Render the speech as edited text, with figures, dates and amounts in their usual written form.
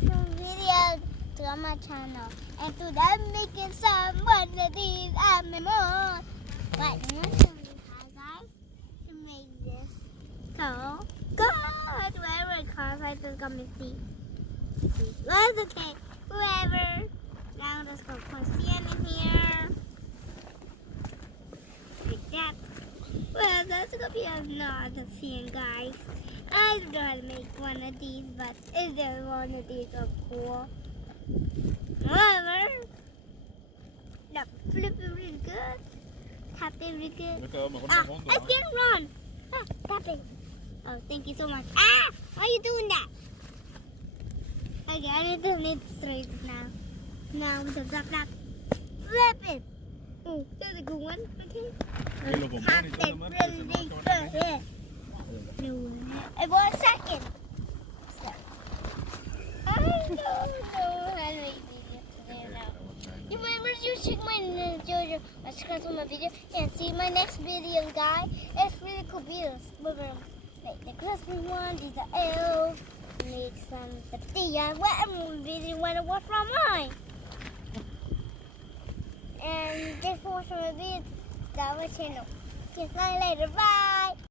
make some videos to my channel. And today I'm making some one of these animals. But I'm going to show you how guys to make this. So, good! Whoever it comes, I just gonna see. Well, it's okay. Whoever. Now let's go put sand in here. Like that. Well, that's gonna be another sand, guys. I don't know how to make one of these, but is there one of these are cool? However, that flip it really good. Tap it really good. I can't run. Tap it. Oh, thank you so much. Why are you doing that? Okay, I need to make straight now. Now I'm going to flip it. Oh, that's a good one. Okay. Tap it really good. I want a second. So, I don't know how to make videos today now. You remember you check my Jojo, subscribe to my video, and see my next video, guys. It's really cool videos. Remember, make the Christmas one, these are elves, make some tortillas. What video want to watch from mine? And thanks for watching my videos. That was channel. See you later. Bye.